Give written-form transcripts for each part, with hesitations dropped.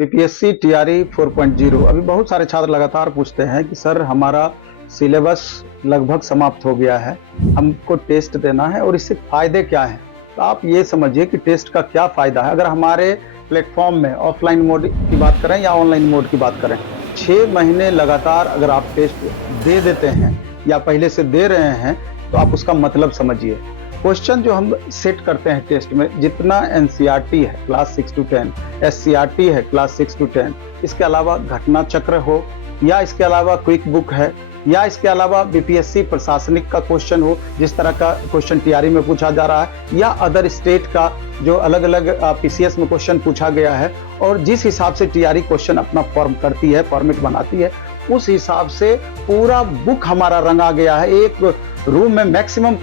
PPSC TRE 4.0 अभी बहुत सारे छात्र लगातार पूछते हैं कि सर हमारा सिलेबस लगभग समाप्त हो गया है, हमको टेस्ट देना है और इससे फायदे क्या हैं। तो आप ये समझिए कि टेस्ट का क्या फ़ायदा है। अगर हमारे प्लेटफॉर्म में ऑफलाइन मोड की बात करें या ऑनलाइन मोड की बात करें, 6 महीने लगातार अगर आप टेस्ट दे देते हैं या पहले से दे रहे हैं तो आप उसका मतलब समझिए। क्वेश्चन जो हम सेट करते हैं टेस्ट में, जितना एनसीईआरटी है क्लास 6 to 10, एससीईआरटी है क्लास 6 to 10, इसके अलावा घटना चक्र हो या इसके अलावा क्विक बुक है या इसके अलावा बीपीएससी प्रशासनिक का क्वेश्चन हो, जिस तरह का क्वेश्चन टीआरई में पूछा जा रहा है, या अदर स्टेट का जो अलग अलग पीसीएस में क्वेश्चन पूछा गया है, और जिस हिसाब से टीआरई क्वेश्चन अपना फॉर्म करती है, फॉर्मेट बनाती है, उस हिसाब से पूरा बुक हमारा रंगा गया है। एक रूम में मैक्सिमम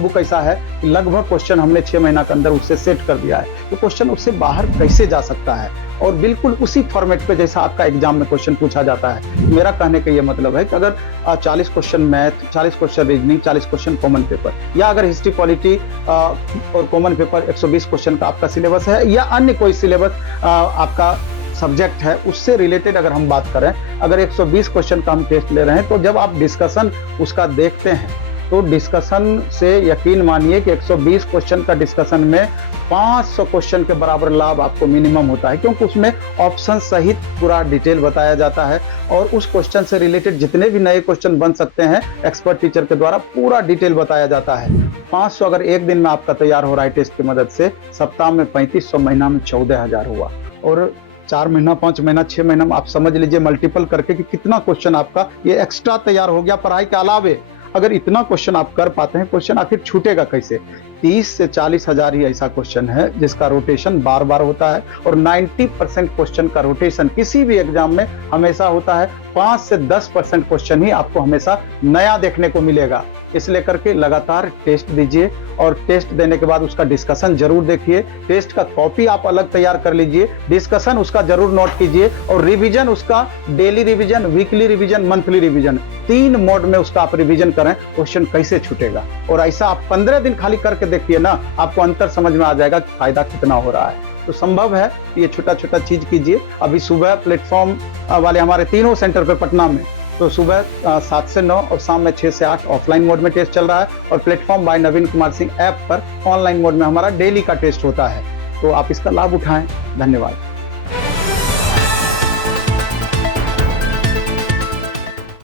बुक ऐसा है कि लगभग क्वेश्चन हमने 6 महीना के अंदर उससे सेट कर दिया है। तो क्वेश्चन उससे बाहर कैसे जा सकता है, और बिल्कुल उसी फॉर्मेट पे जैसा आपका एग्जाम में क्वेश्चन पूछा जाता है। मेरा कहने का ये मतलब है कि अगर 40 question math, 40 question reasoning, 40 question common paper, या अगर हिस्ट्री पॉलिटी और कॉमन पेपर 120 क्वेश्चन का आपका सिलेबस है, या अन्य कोई सिलेबस आपका सब्जेक्ट है, उससे रिलेटेड अगर हम बात करें, अगर 120 क्वेश्चन का हम टेस्ट ले रहे हैं, तो जब आप डिस्कशन उसका देखते हैं तो डिस्कशन से यकीन मानिए कि 120 क्वेश्चन का डिस्कशन में 500 क्वेश्चन के बराबर लाभ आपको मिनिमम होता है, क्योंकि उसमें ऑप्शन सहित पूरा डिटेल बताया जाता है और उस क्वेश्चन से रिलेटेड जितने भी नए क्वेश्चन बन सकते हैं एक्सपर्ट टीचर के द्वारा पूरा डिटेल बताया जाता है। 500 अगर एक दिन में आपका तैयार हो रहा है टेस्ट की मदद से, सप्ताह में 3500, महीना में 14,000 हुआ, और 4 महीना, 5 महीना, 6 महीना में आप समझ लीजिए मल्टीपल करके कि कितना क्वेश्चन आपका ये एक्स्ट्रा तैयार हो गया पढ़ाई के अलावे। अगर इतना क्वेश्चन आप कर पाते हैं, क्वेश्चन आखिर छूटेगा कैसे। 30 से 40 हजार ही ऐसा क्वेश्चन है जिसका रोटेशन बार बार होता है, और 90% क्वेश्चन का रोटेशन किसी भी एग्जाम में हमेशा होता है। 5 से 10% क्वेश्चन ही आपको हमेशा नया देखने को मिलेगा। इसलिए करके लगातार टेस्ट दीजिए, और टेस्ट देने के बाद उसका डिस्कशन जरूर देखिए। टेस्ट का कॉपी आप अलग तैयार कर लीजिए, डिस्कशन उसका जरूर नोट कीजिए, और रिवीजन उसका daily revision, weekly revision, monthly revision, 3 mode में उसका आप रिवीजन करें। क्वेश्चन कैसे छूटेगा, और ऐसा आप 15 दिन खाली करके देखिए ना, आपको अंतर समझ में आ जाएगा कि फायदा कितना हो रहा है। तो संभव है ये छोटा छोटा चीज कीजिए। अभी सुबह प्लेटफॉर्म वाले हमारे तीनों सेंटर पे पटना में, तो सुबह 7 से 9 और शाम में 6 से 8 ऑफलाइन मोड में टेस्ट चल रहा है, और प्लेटफॉर्म बाय नवीन कुमार सिंह ऐप पर ऑनलाइन मोड में हमारा डेली का टेस्ट होता है। तो आप इसका लाभ उठाएं। धन्यवाद।